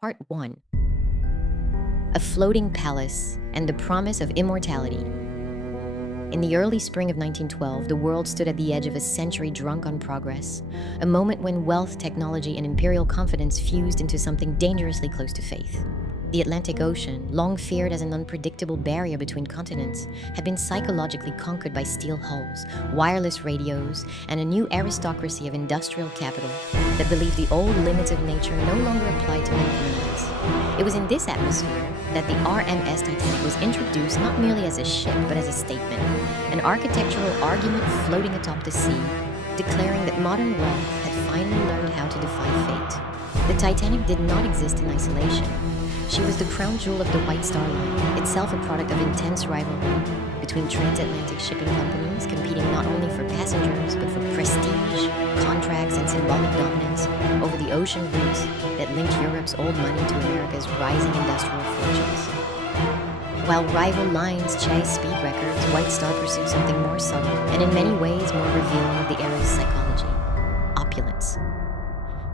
Part 1. A Floating Palace and the Promise of Immortality. In the early spring of 1912, the world stood at the edge of a century drunk on progress, a moment when wealth, technology, and imperial confidence fused into something dangerously close to faith. The Atlantic Ocean, long feared as an unpredictable barrier between continents, had been psychologically conquered by steel hulls, wireless radios, and a new aristocracy of industrial capital that believed the old limits of nature no longer applied to mankind. It was in this atmosphere that the RMS Titanic was introduced not merely as a ship, but as a statement, an architectural argument floating atop the sea, declaring that modern wealth had finally learned how to defy fate. The Titanic did not exist in isolation. She was the crown jewel of the White Star Line, itself a product of intense rivalry between transatlantic shipping companies competing not only for passengers but for prestige, contracts, and symbolic dominance over the ocean routes that linked Europe's old money to America's rising industrial fortunes. While rival lines chased speed records, White Star pursued something more subtle and in many ways more revealing of the era's psychology: opulence.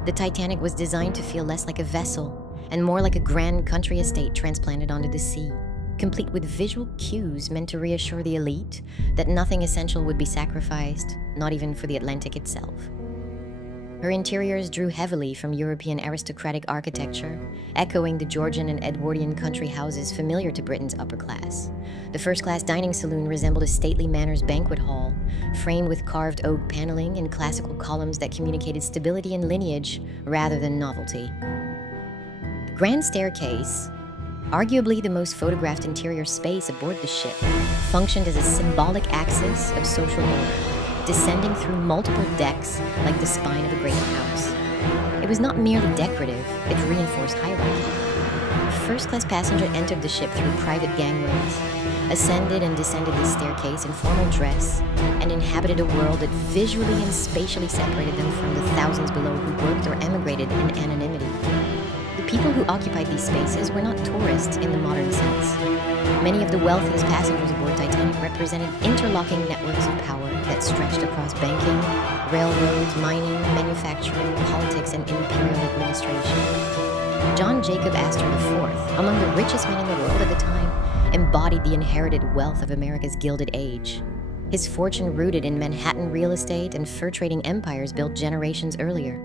The Titanic was designed to feel less like a vessel and more like a grand country estate transplanted onto the sea, complete with visual cues meant to reassure the elite that nothing essential would be sacrificed, not even for the Atlantic itself. Her interiors drew heavily from European aristocratic architecture, echoing the Georgian and Edwardian country houses familiar to Britain's upper class. The first-class dining saloon resembled a stately manors banquet hall, framed with carved oak paneling and classical columns that communicated stability and lineage rather than novelty. The grand staircase, arguably the most photographed interior space aboard the ship, functioned as a symbolic axis of social order, descending through multiple decks like the spine of a great house. It was not merely decorative, it reinforced hierarchy. A first-class passenger entered the ship through private gangways, ascended and descended the staircase in formal dress, and inhabited a world that visually and spatially separated them from the thousands below who worked or emigrated in anonymity. The people who occupied these spaces were not tourists in the modern sense. Many of the wealthiest passengers aboard Titanic represented interlocking networks of power that stretched across banking, railroads, mining, manufacturing, politics, and imperial administration. John Jacob Astor IV, among the richest men in the world at the time, embodied the inherited wealth of America's Gilded Age. His fortune rooted in Manhattan real estate and fur trading empires built generations earlier.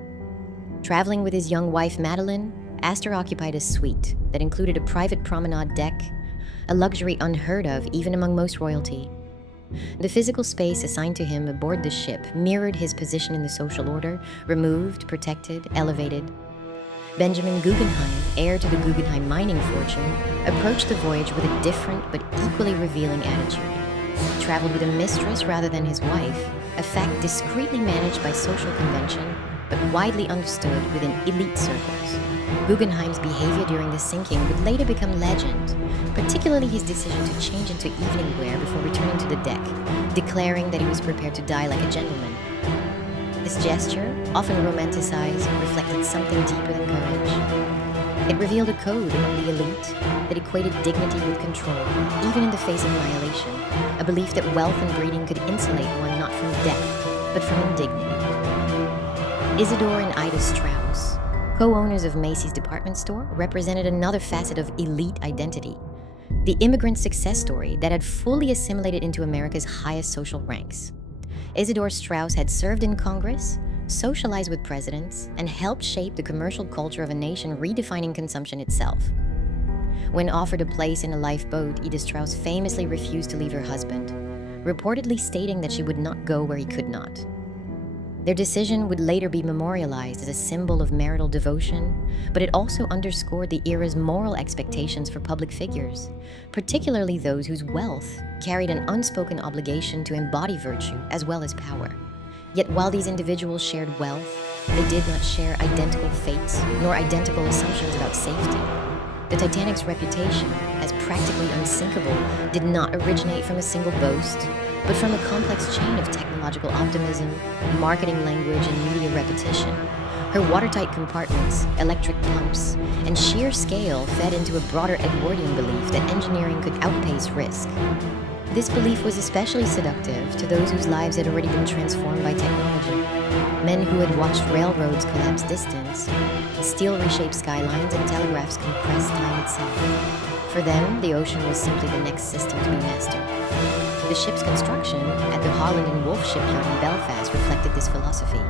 Traveling with his young wife Madeline, Astor occupied a suite that included a private promenade deck, a luxury unheard of even among most royalty. The physical space assigned to him aboard the ship mirrored his position in the social order, removed, protected, elevated. Benjamin Guggenheim, heir to the Guggenheim mining fortune, approached the voyage with a different but equally revealing attitude. He traveled with a mistress rather than his wife, a fact discreetly managed by social convention, but widely understood within elite circles. Guggenheim's behavior during the sinking would later become legend, particularly his decision to change into evening wear before returning to the deck, declaring that he was prepared to die like a gentleman. This gesture, often romanticized, reflected something deeper than courage. It revealed a code among the elite that equated dignity with control, even in the face of annihilation, a belief that wealth and breeding could insulate one not from death, but from indignity. Isidore and Ida Strauss, co-owners of Macy's department store, represented another facet of elite identity, the immigrant success story that had fully assimilated into America's highest social ranks. Isidore Strauss had served in Congress, socialized with presidents, and helped shape the commercial culture of a nation redefining consumption itself. When offered a place in a lifeboat, Ida Strauss famously refused to leave her husband, reportedly stating that she would not go where he could not. Their decision would later be memorialized as a symbol of marital devotion, but it also underscored the era's moral expectations for public figures, particularly those whose wealth carried an unspoken obligation to embody virtue as well as power. Yet while these individuals shared wealth, they did not share identical fates nor identical assumptions about safety. The Titanic's reputation as practically unsinkable did not originate from a single boast, but from a complex chain of technological optimism, marketing language, and media repetition. Her watertight compartments, electric pumps, and sheer scale fed into a broader Edwardian belief that engineering could outpace risk. This belief was especially seductive to those whose lives had already been transformed by technology. Men who had watched railroads collapse distance, steel reshape skylines, and telegraphs compress time itself. For them, the ocean was simply the next system to be mastered. The ship's construction at the Holland and Wolff shipyard in Belfast reflected this philosophy.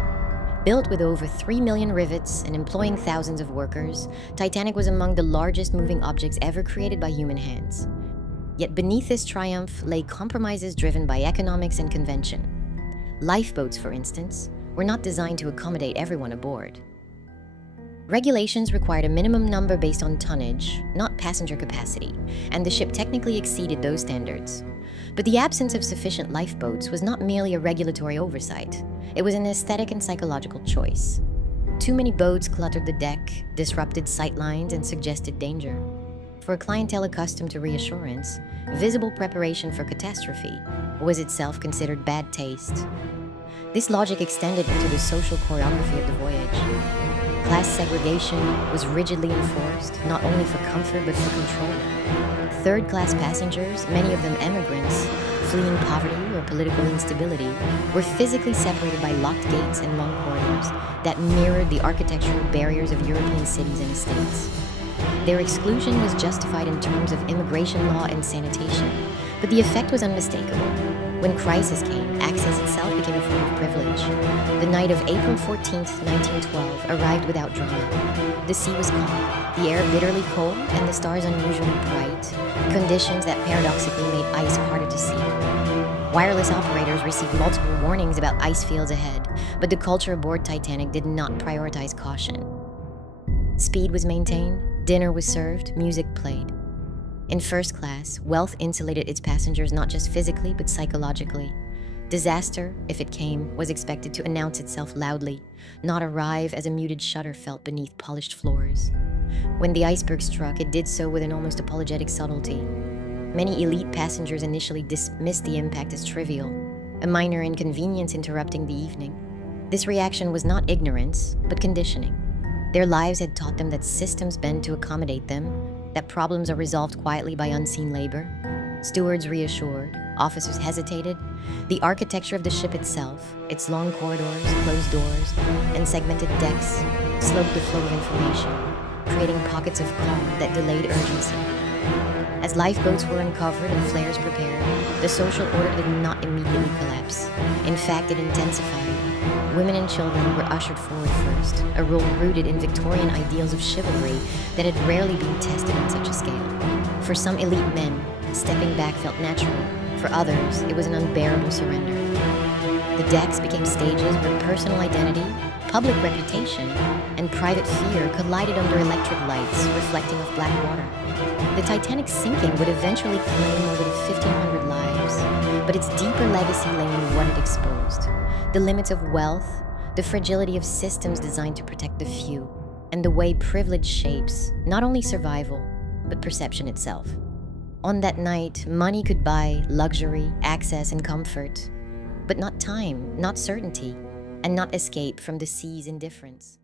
Built with over 3 million rivets and employing thousands of workers, Titanic was among the largest moving objects ever created by human hands. Yet beneath this triumph lay compromises driven by economics and convention. Lifeboats, for instance, were not designed to accommodate everyone aboard. Regulations required a minimum number based on tonnage, not passenger capacity, and the ship technically exceeded those standards. But the absence of sufficient lifeboats was not merely a regulatory oversight. It was an aesthetic and psychological choice. Too many boats cluttered the deck, disrupted sightlines, and suggested danger. For a clientele accustomed to reassurance, visible preparation for catastrophe was itself considered bad taste. This logic extended into the social choreography of the voyage. Class segregation was rigidly enforced, not only for comfort but for control. Third-class passengers, many of them emigrants, fleeing poverty or political instability, were physically separated by locked gates and long corridors that mirrored the architectural barriers of European cities and estates. Their exclusion was justified in terms of immigration law and sanitation, but the effect was unmistakable. When crisis came, access itself became a form of privilege. The night of April 14, 1912, arrived without drama. The sea was calm, the air bitterly cold, and the stars unusually bright, conditions that paradoxically made ice harder to see. Wireless operators received multiple warnings about ice fields ahead, but the culture aboard Titanic did not prioritize caution. Speed was maintained, dinner was served, music played. In first class, wealth insulated its passengers not just physically but psychologically. Disaster, if it came, was expected to announce itself loudly, not arrive as a muted shudder felt beneath polished floors. When the iceberg struck, it did so with an almost apologetic subtlety. Many elite passengers initially dismissed the impact as trivial, a minor inconvenience interrupting the evening. This reaction was not ignorance, but conditioning. Their lives had taught them that systems bend to accommodate them, that problems are resolved quietly by unseen labor. Stewards reassured, officers hesitated. The architecture of the ship itself, its long corridors, closed doors, and segmented decks, sloped the flow of information, creating pockets of calm that delayed urgency. As lifeboats were uncovered and flares prepared, the social order did not immediately collapse. In fact, it intensified. Women and children were ushered forward first, a role rooted in Victorian ideals of chivalry that had rarely been tested on such a scale. For some elite men, stepping back felt natural. For others, it was an unbearable surrender. The decks became stages where personal identity, public reputation, and private fear collided under electric lights reflecting off black water. The Titanic's sinking would eventually claim more than 1,500 lives, but its deeper legacy lay in what it exposed. The limits of wealth, the fragility of systems designed to protect the few, and the way privilege shapes not only survival, but perception itself. On that night, money could buy luxury, access, and comfort, but not time, not certainty, and not escape from the sea's indifference.